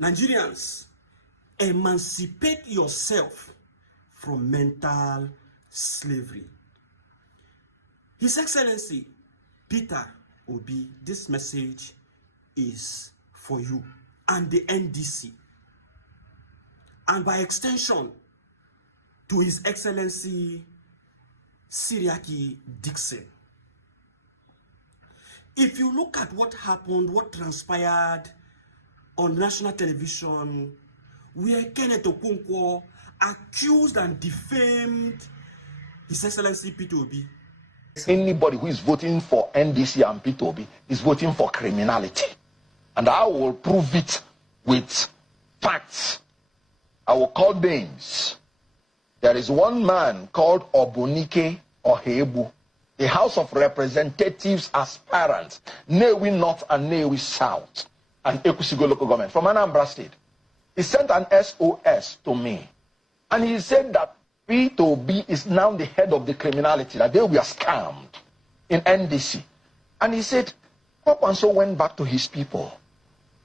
Nigerians, emancipate yourself from mental slavery. His Excellency Peter Obi, this message is for you and the NDC, and by extension to His Excellency Siriaki Dixon. If you look at what happened, what transpired on national television, where Keneth Okonkwo accused and defamed His Excellency Peter Obi. Anybody who is voting for NDC and Peter Obi is voting for criminality. And I will prove it with facts. I will call names. There is one man called Obunike Ohebu, the House of Representatives aspirant, Newi North and Newi South, and Ekusigo local government from Anambra State. He sent an SOS to me, and he said that Peter Obi is now the head of the criminality, that they were scammed in NDC. And he said, Okonkwo went back to his people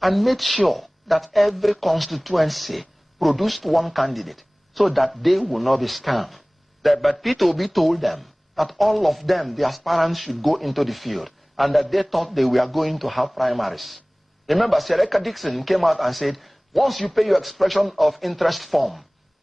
and made sure that every constituency produced one candidate so that they will not be scammed. But Peter Obi told them that all of them, the aspirants, should go into the field, and that they thought they were going to have primaries. Remember, Siriaki Dixon came out and said, once you pay your expression of interest form,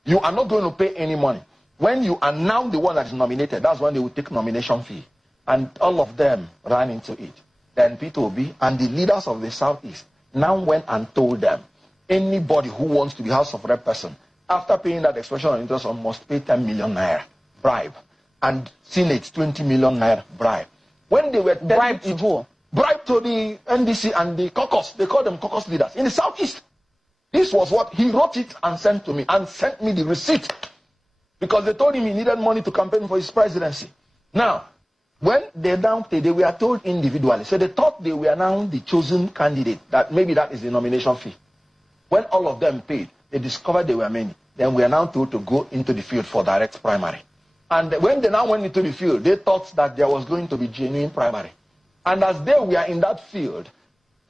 you are not going to pay any money. When you are now the one that is nominated, that's when they will take nomination fee. And all of them ran into it. Then Peter Obi and the leaders of the Southeast now went and told them, anybody who wants to be House of Rep person, after paying that expression of interest, must pay 10 million naira bribe. And Senate, 20 million naira bribe. When they were bribe to who? Bribe to the NDC and the caucus. They call them caucus leaders in the Southeast. This was what he wrote it and sent to me, and sent me the receipt, because they told him he needed money to campaign for his presidency. Now, when they were told individually, so they thought they were now the chosen candidate, that maybe that is the nomination fee. When all of them paid, they discovered there were many. Then we are now told to go into the field for direct primary. And when they now went into the field, they thought that there was going to be genuine primary. And as they were in that field,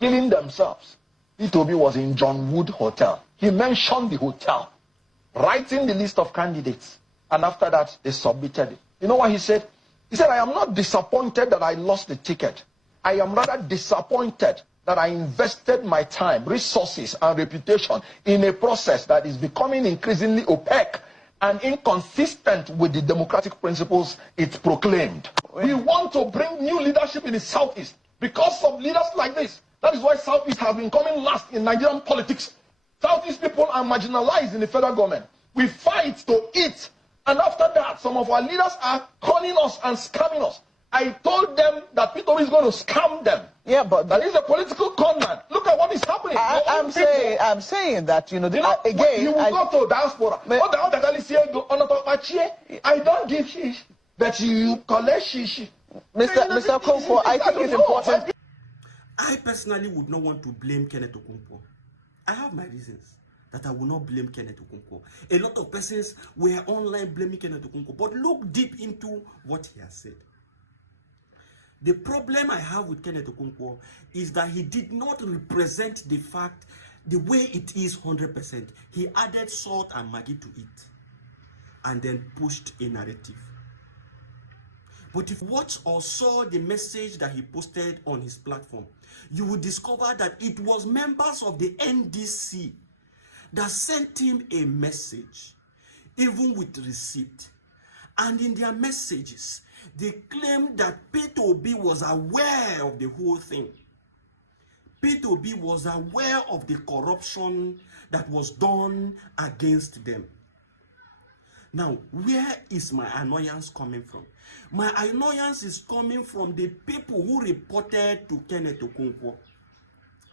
killing themselves, Peter Obi was in John Wood Hotel. He mentioned the hotel, writing the list of candidates. And after that, they submitted it. You know what he said? He said, I am not disappointed that I lost the ticket. I am rather disappointed that I invested my time, resources, and reputation in a process that is becoming increasingly opaque and inconsistent with the democratic principles it proclaimed. We want to bring new leadership in the Southeast because of leaders like this. That is why Southeast has been coming last in Nigerian politics. Southeast people are marginalized in the federal government. We fight to eat. And after that, some of our leaders are calling us and scamming us. I told them that Peter is going to scam them. Yeah, but that is a political con man. Look at what is happening. I'm saying that, again, you will go to diaspora. I don't give shish, but you collect shish. Mr. Okonkwo, I think it's important. I personally would not want to blame Keneth Okonkwo. I have my reasons that I will not blame Keneth Okonkwo. A lot of persons were online blaming Keneth Okonkwo, but look deep into what he has said. The problem I have with Keneth Okonkwo is that he did not represent the fact the way it is 100%. He added salt and maggi to it and then pushed a narrative. But if you watch or saw the message that he posted on his platform, you will discover that it was members of the NDC that sent him a message, even with receipt. And in their messages, they claimed that Peter Obi was aware of the whole thing. Peter Obi was aware of the corruption that was done against them. Now, where is my annoyance coming from? My annoyance is coming from the people who reported to Keneth Okonkwo.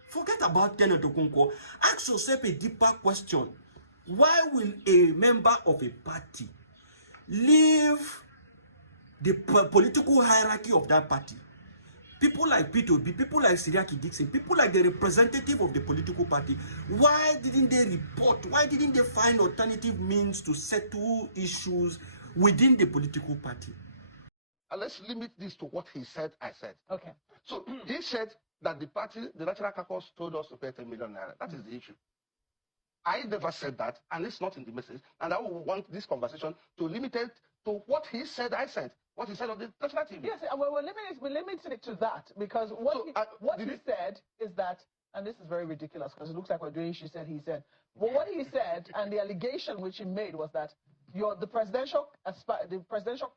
Forget about Keneth Okonkwo. Ask yourself a deeper question. Why will a member of a party leave the political hierarchy of that party? People like Peter Obi, people like Siriaki Dixon, people like the representative of the political party, why didn't they report? Why didn't they find alternative means to settle issues within the political party? Let's limit this to what he said, I said. Okay. So he said that the party, the National Caucus, told us to pay 10 million naira. That is the issue. I never said that, and it's not in the message. And I would want this conversation to limit it to what he said I said, what he said on the national TV. Yes, we're limiting it to that because what he said is that, and this is very ridiculous because it looks like we're doing she said, he said. But what he said and the allegation which he made was that the presidential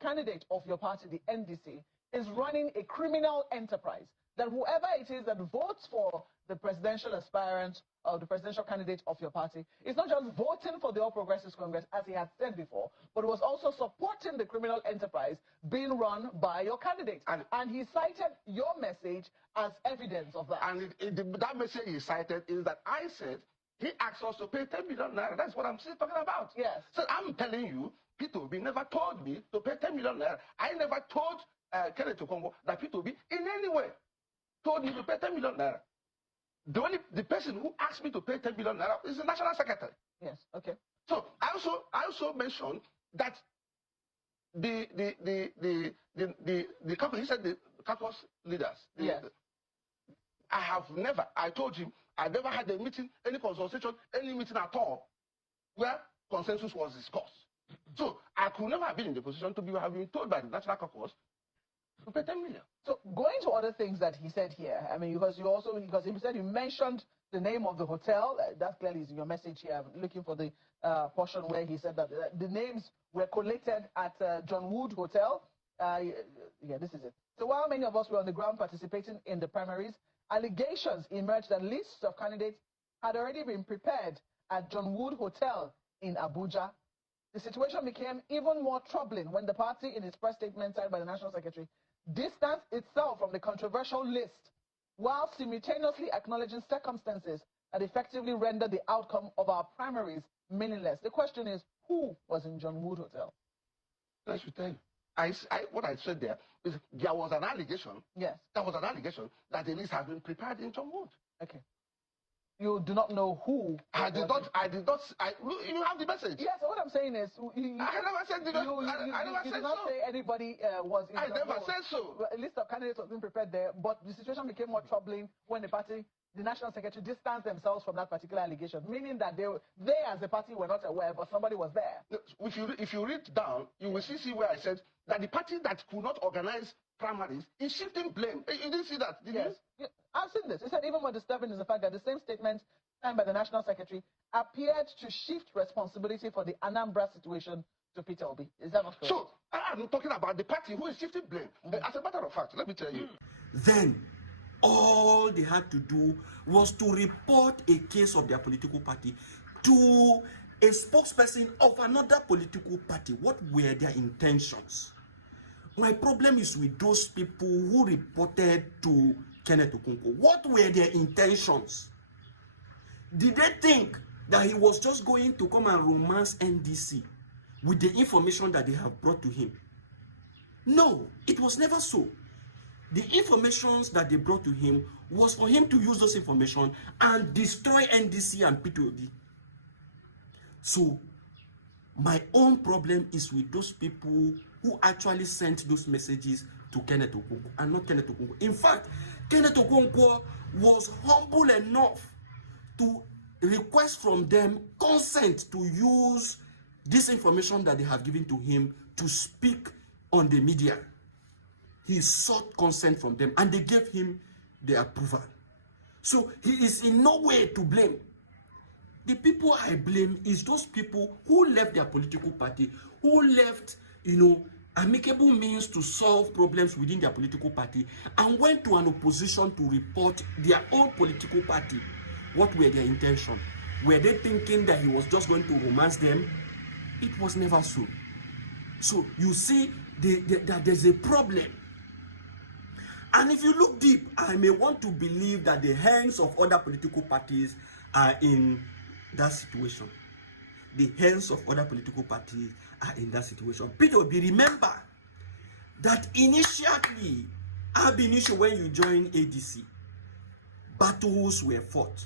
candidate of your party, the NDC, is running a criminal enterprise. That whoever it is that votes for the presidential aspirant or the presidential candidate of your party is not just voting for the All Progressives Congress, as he had said before, but was also supporting the criminal enterprise being run by your candidate. And he cited your message as evidence of that. And that message he cited is that I said he asked us to pay 10 million naira. That's what I'm still talking about. Yes. So I'm telling you, P2B never told me to pay 10 million naira. I never told Keneth Okonkwo that P2B in any way told me to pay 10 million naira. The person who asked me to pay 10 million naira is the national secretary. Yes. Okay. So I also mentioned that the caucus, he said the caucus leaders. Yes. I told him I never had a meeting, any consultation, any meeting at all where consensus was discussed. So I could never have been in the position to have been told by the national caucus to pay 10 million. So going to other things that he said here, I mean, because he said you mentioned the name of the hotel. That clearly is in your message here. I'm looking for the portion where he said that the names were collated at John Wood Hotel. Yeah, this is it. So while many of us were on the ground participating in the primaries, allegations emerged that lists of candidates had already been prepared at John Wood Hotel in Abuja. The situation became even more troubling when the party, in its press statement signed by the National Secretary, distanced itself from the controversial list, while simultaneously acknowledging circumstances that effectively rendered the outcome of our primaries meaningless. The question is, who was in John Wood Hotel? I should tell you. What I said there is there was an allegation. Yes. There was an allegation that the list had been prepared in John Wood. Okay. You do not know who. I did not. You have the message. Yes. So what I'm saying is, I never said. I did not say anybody was in. I never said so. A list of candidates was being prepared there, but the situation became more troubling when the National Secretary distanced themselves from that particular allegation, meaning that they as a party were not aware, but somebody was there. If you read down, you will see where I said that the party that could not organize primaries is shifting blame. You didn't see that, did you? Yeah, I've seen this. He said even more disturbing is the fact that the same statement signed by the National Secretary appeared to shift responsibility for the Anambra situation to Peter Obi. Is that not correct? So I'm talking about the party who is shifting blame. As a matter of fact, let me tell you. Then all they had to do was to report a case of their political party to a spokesperson of another political party. What were their intentions? My problem is with those people who reported to Keneth Okonkwo. What were their intentions? Did they think that he was just going to come and romance NDC with the information that they have brought to him? No, it was never so. The informations that they brought to him was for him to use those information and destroy NDC and P2B. So, my own problem is with those people who actually sent those messages to Keneth Okonkwo and not Keneth Okonkwo. In fact, Keneth Okonkwo was humble enough to request from them consent to use this information that they have given to him to speak on the media. He sought consent from them and they gave him the approval. So he is in no way to blame. The people I blame is those people who left their political party, who left, amicable means to solve problems within their political party and went to an opposition to report their own political party. What were their intentions? Were they thinking that he was just going to romance them? It was never so. So you see that there's a problem. And if you look deep, I may want to believe that the hands of other political parties are in that situation. The hands of other political parties are in that situation. P2B, remember that initially, ab initio, when you joined ADC, battles were fought.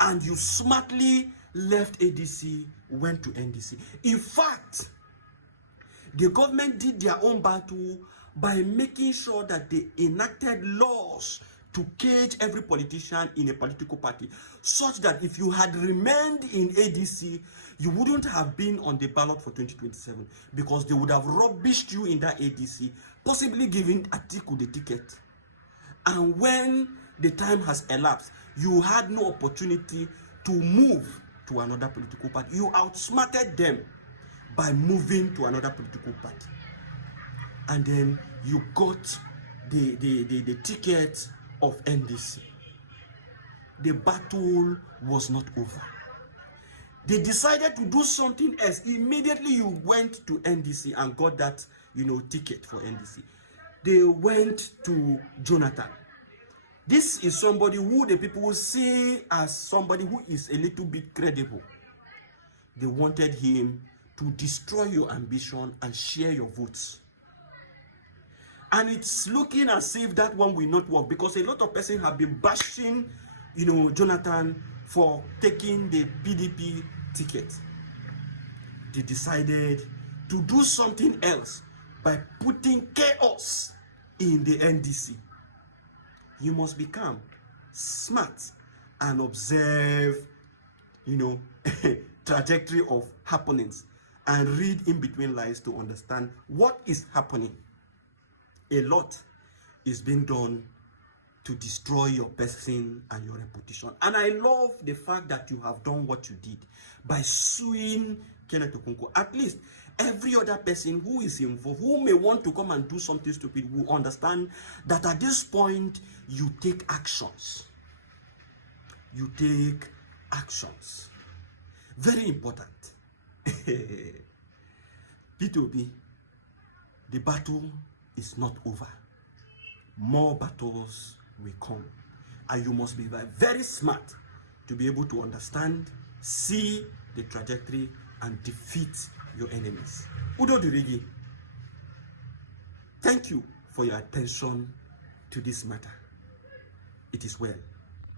And you smartly left ADC, went to NDC. In fact, the government did their own battle by making sure that they enacted laws to cage every politician in a political party, such that if you had remained in ADC, you wouldn't have been on the ballot for 2027, because they would have rubbished you in that ADC, possibly giving Atiku the ticket. And when the time has elapsed, you had no opportunity to move to another political party. You outsmarted them by moving to another political party. And then you got the ticket of NDC. The battle was not over. They decided to do something else. Immediately you went to NDC and got that, ticket for NDC. They went to Jonathan. This is somebody who the people will see as somebody who is a little bit credible. They wanted him to destroy your ambition and share your votes. And it's looking as if that one will not work, because a lot of persons have been bashing, Jonathan for taking the PDP ticket. They decided to do something else by putting chaos in the NDC. You must become smart and observe, trajectory of happenings and read in between lines to understand what is happening. A lot is being done to destroy your person and your reputation. And I love the fact that you have done what you did by suing Keneth Okonkwo. At least every other person who is involved, who may want to come and do something stupid, will understand that at this point, you take actions. You take actions. Very important. P2B, the battle is not over. More battles will come. And you must be very smart to be able to understand, see the trajectory, and defeat your enemies. Udo Dirigi, thank you for your attention to this matter. It is well.